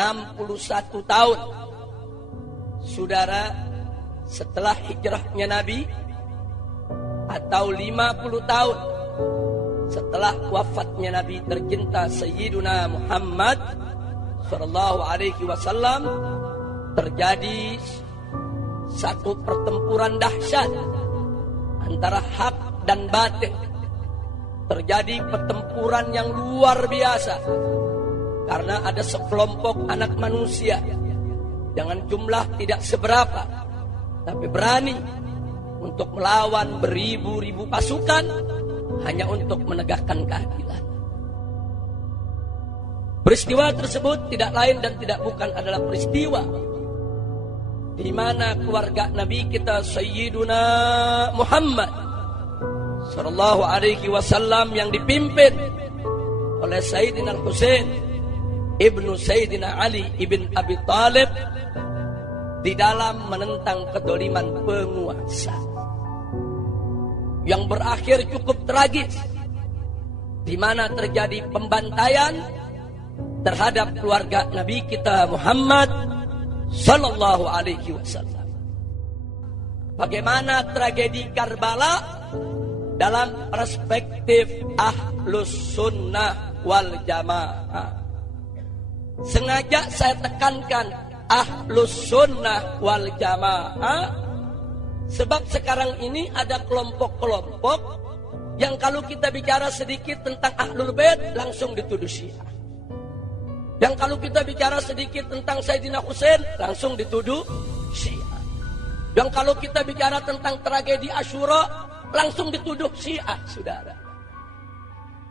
61 tahun. Saudara, setelah hijrahnya Nabi, atau 50 tahun setelah wafatnya Nabi tercinta Sayyiduna Muhammad sallallahu alaihi wasallam, terjadi satu pertempuran dahsyat antara hak dan batil. Terjadi pertempuran yang luar biasa karena ada sekelompok anak manusia dengan jumlah tidak seberapa, tapi berani untuk melawan beribu-ribu pasukan hanya untuk menegakkan keadilan. Peristiwa tersebut tidak lain dan tidak bukan adalah peristiwa di mana keluarga Nabi kita Sayyiduna Muhammad sallallahu alaihi wasallam yang dipimpin oleh Sayyidina Husain ibnu Sayyidina Ali ibn Abi Thalib di dalam menentang kedoliman penguasa yang berakhir cukup tragis, di mana terjadi pembantaian terhadap keluarga Nabi kita Muhammad sallallahu alaihi wasallam. Bagaimana tragedi Karbala dalam perspektif Ahlus Sunnah wal Jamaah? Sengaja saya tekankan Ahlus Sunnah wal Jamaah, sebab sekarang ini ada kelompok-kelompok yang kalau kita bicara sedikit tentang Ahlul Bait langsung dituduh Syiah. Yang kalau kita bicara sedikit tentang Sayyidina Husain langsung dituduh Syiah. Yang kalau kita bicara tentang tragedi Asyura langsung dituduh Syiah, saudara.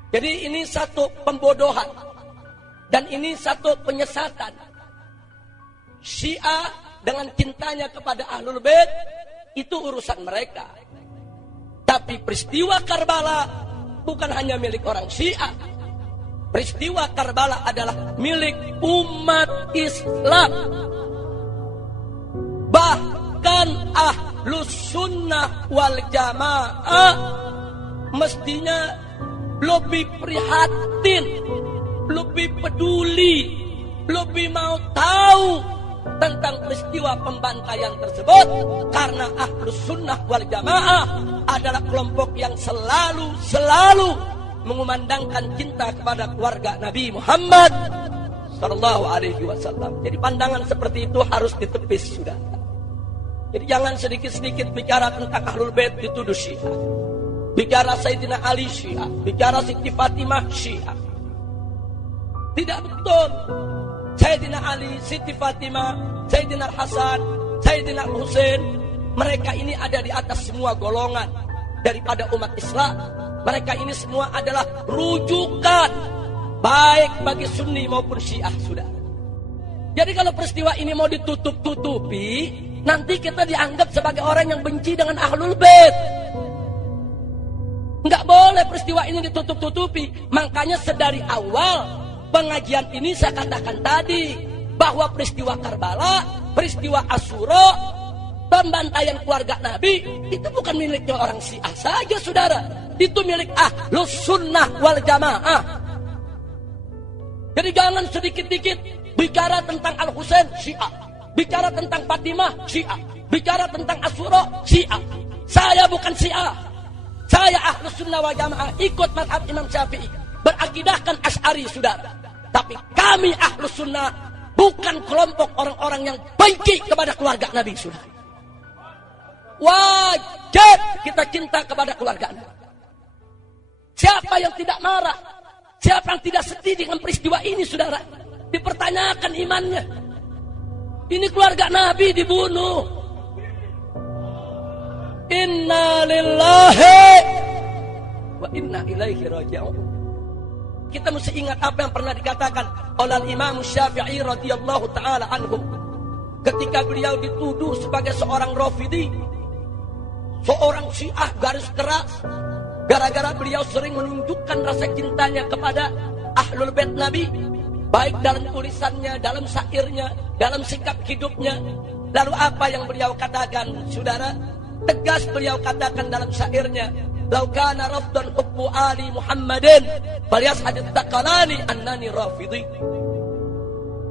Jadi ini satu pembodohan dan ini satu penyesatan. Syiah dengan cintanya kepada Ahlul Bait itu urusan mereka. Tapi peristiwa Karbala bukan hanya milik orang Syiah. Peristiwa Karbala adalah milik umat Islam. Bahkan Ahlus Sunnah wal Jamaah mestinya lebih prihatin, lebih peduli, lebih mau tahu tentang peristiwa pembantaian tersebut, karena Ahlus Sunnah wal Jamaah adalah kelompok yang selalu mengumandangkan cinta kepada keluarga Nabi Muhammad sallallahu alaihi wasallam. Jadi pandangan seperti itu harus ditepis, sudah. Jadi jangan sedikit-sedikit bicara tentang Ahlul Bait dituduh Syiah. Bicara Sayyidina Ali Syiah, bicara Siti Fatimah Syiah. Tidak betul. Sayyidina Ali, Siti Fatimah, Sayyidina Hasan, Sayyidina Husain, mereka ini ada di atas semua golongan daripada umat Islam. Mereka ini semua adalah rujukan baik bagi Sunni maupun Syiah, sudah. Jadi kalau peristiwa ini mau ditutup-tutupi, nanti kita dianggap sebagai orang yang benci dengan Ahlul Bait. Enggak boleh peristiwa ini ditutup-tutupi. Makanya sedari awal pengajian ini saya katakan tadi bahwa peristiwa Karbala, peristiwa Asyura, pembantaian keluarga Nabi itu bukan miliknya orang Syiah saja, saudara. Itu milik Ahlus Sunnah wal Jamaah. Jadi jangan sedikit-dikit bicara tentang Al-Husain Syiah, bicara tentang Fatimah Syiah, bicara tentang Asyura Syiah. Saya bukan Syiah. Saya Ahlus Sunnah wal Jamaah, ikut mazhab Imam Syafi'i, berakidahkan Asy'ari, saudara. Tapi kami Ahlus Sunnah bukan kelompok orang-orang yang benci kepada keluarga Nabi, saudara. Wajib kita cinta kepada keluarga Nabi. Siapa yang tidak marah? Siapa yang tidak sedih dengan peristiwa ini, saudara? Dipertanyakan imannya. Ini keluarga Nabi dibunuh. Inna lillahi wa inna ilaihi raji'un. Kita mesti ingat apa yang pernah dikatakan oleh Imam Syafi'i radhiyallahu taala anhu ketika beliau dituduh sebagai seorang Rafidhi, seorang Syiah garis keras, gara-gara beliau sering menunjukkan rasa cintanya kepada Ahlul Bait Nabi, baik dalam tulisannya, dalam syairnya, dalam sikap hidupnya. Lalu apa yang beliau katakan, saudara? Tegas beliau katakan dalam syairnya, "Lau kana rafdan hubbu ali Muhammadin falyashhad taqalani annani rafidhi."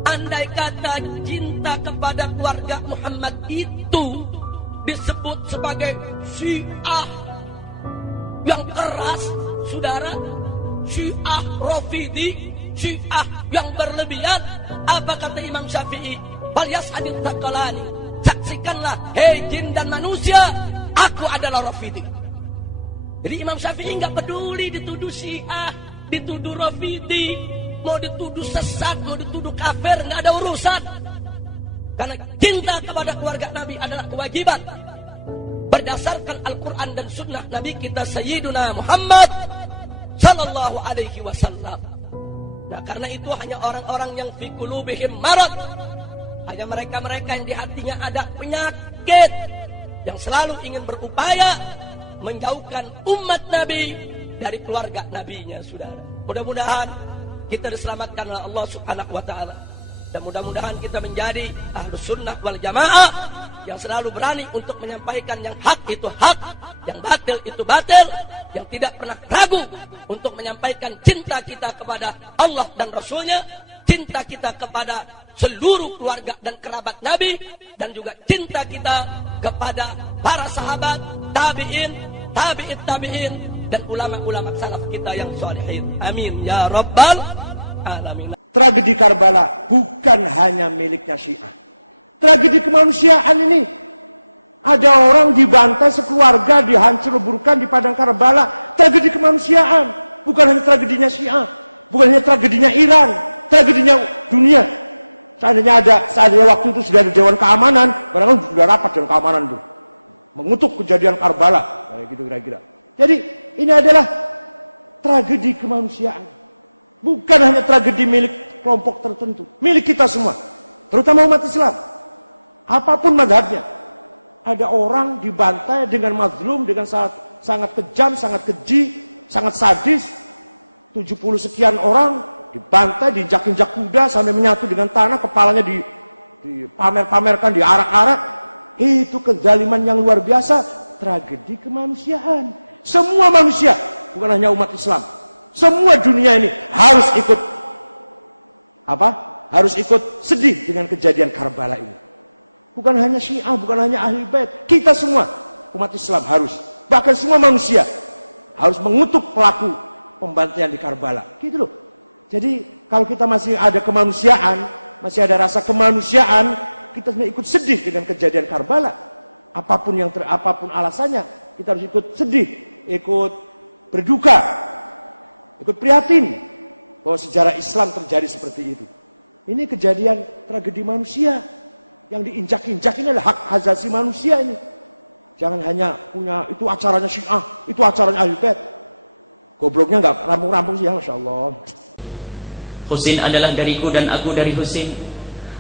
andai kata cinta kepada keluarga Muhammad itu disebut sebagai Syiah yang keras, saudara, Syiah Rafidhi, Syiah yang berlebihan, apa kata Imam Syafi'i? Falyas hadil taqalani, saksikanlah hei jin dan manusia, aku adalah Rafidhi. Jadi Imam Syafi'i nggak peduli dituduh Syiah, dituduh Rafidhi, mau dituduh sesat, mau dituduh kafir, nggak ada urusan. Karena cinta kepada keluarga Nabi adalah kewajiban berdasarkan Al-Quran dan Sunnah Nabi kita Sayyiduna Muhammad Sallallahu Alaihi Wasallam. Nah, karena itu hanya orang-orang yang fi qulubihim marad, hanya mereka-mereka yang di hatinya ada penyakit, yang selalu ingin berupaya menjauhkan umat Nabi dari keluarga Nabinya, saudara. Mudah-mudahan kita diselamatkan oleh Allah Subhanahu wa Ta'ala, dan mudah-mudahan kita menjadi Ahlus Sunnah wal Jamaah yang selalu berani untuk menyampaikan yang hak itu hak, yang batil itu batil, yang tidak pernah ragu untuk menyampaikan cinta kita kepada Allah dan Rasulnya, cinta kita kepada seluruh keluarga dan kerabat Nabi, dan juga cinta kita kepada para sahabat, tabi'in, tabi'it tabi'in, dan ulama-ulama salaf kita yang salihin. Amin ya rabbal alamin. Tragedi Karbala bukan hanya miliknya Syiah. Tragedi kemanusiaan ini. Ada orang dibantai sekeluarga, dihancur-leburkan di padang Karbala. Tragedi kemanusiaan. Bukan hanya tragedinya Syiah. Bukan hanya tragedinya Iran. Tragedinya dunia. Seandainya waktu itu sudah ada Dewan Keamanan, barangkali sudah rapat Dewan Keamanan itu mengutuk kejadian Karbala. Kayak gitu kira-kira. Jadi ini adalah tragedi kemanusiaan. Bukan hanya tragedi milik kelompok tertentu, milik kita semua, terutama umat Islam. Apapun madhabnya, ada orang dibantai dengan mazlum, dengan sangat kejam, sangat keji, sangat sadis. 70 sekian orang dibantai, diinjak-injak kuda sampai menyatu dengan tanah, kepalanya dipamer-pamerkan, diarak-arak. Itu kezaliman yang luar biasa, tragedi kemanusiaan. Semua manusia, bukan hanya umat Islam, semua dunia ini harus ikut harus ikut sedih dengan kejadian Karbala ini. Bukan hanya Syiah, bukan hanya Ahli Bait, kita semua umat Islam harus, bahkan semua manusia harus mengutuk pelaku pembantaian di Karbala. Gitu loh. Jadi kalau kita masih ada kemanusiaan, masih ada rasa kemanusiaan, kita semua ikut sedih dengan kejadian Karbala. Apapun alasannya, kita harus ikut sedih, ikut berduka, ikut prihatin bahwa sejarah Islam terjadi seperti itu. Ini kejadian tragedi manusia yang diinjak-injak, ini adalah hak asasi manusia ini. Jangan hanya punya itu acaranya Syiah, itu acaranya Ahlul Bait. Gobloknya nggak rampung-rampung sih ya, Masya Allah. Husain adalah dariku dan aku dari Husain.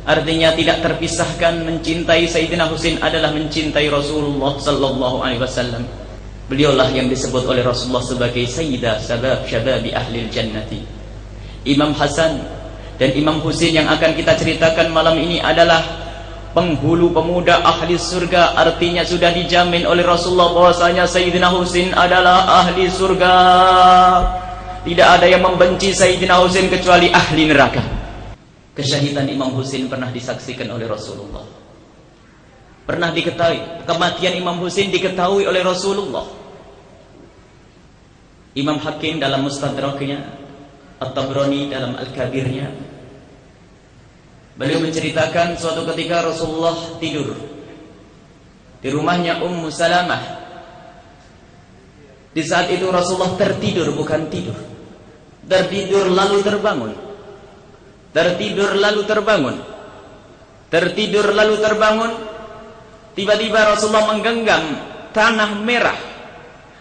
Artinya tidak terpisahkan, mencintai Sayyidina Husain adalah mencintai Rasulullah sallallahu alaihi wasallam. Beliaulah yang disebut oleh Rasulullah sebagai Sayyidah Syababi Ahlil Jannati. Imam Hasan dan Imam Husain yang akan kita ceritakan malam ini adalah penghulu pemuda ahli surga. Artinya sudah dijamin oleh Rasulullah bahwasanya Sayyidina Husain adalah ahli surga. Tidak ada yang membenci Sayyidina Husain kecuali ahli neraka. Kesyahidan Imam Husain pernah disaksikan oleh Rasulullah. Pernah diketahui, kematian Imam Husain diketahui oleh Rasulullah. Imam Hakim dalam Mustadraknya, At-Tabrani dalam Al-Kabirnya, beliau menceritakan suatu ketika Rasulullah tidur di rumahnya Ummu Salamah. Di saat itu Rasulullah tertidur, bukan tidur. Tertidur lalu terbangun. Tertidur lalu terbangun. Tertidur lalu terbangun. Tiba-tiba Rasulullah menggenggam tanah merah.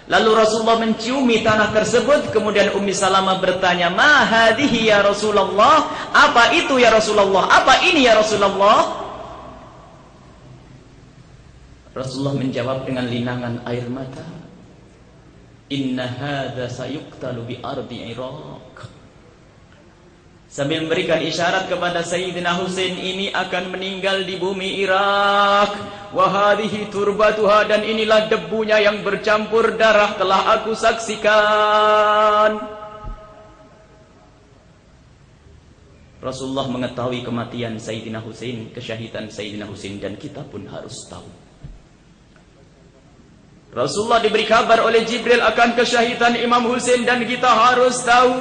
Lalu Rasulullah menciumi tanah tersebut. Kemudian Ummi Salamah bertanya, "Ma hadhihi ya Rasulullah?" Apa itu ya Rasulullah? Apa ini ya Rasulullah? Rasulullah menjawab dengan linangan air mata, "Inna hadza sayuqtalu bi ardi Iraq." Sambil memberikan isyarat kepada Sayyidina Husain, ini akan meninggal di bumi Irak. Wa hadhihi turbatuha, dan inilah debunya yang bercampur darah telah aku saksikan. Rasulullah mengetahui kematian Sayyidina Husain, kesyahidan Sayyidina Husain, dan kita pun harus tahu. Rasulullah diberi kabar oleh Jibril akan kesyahidan Imam Husain dan kita harus tahu.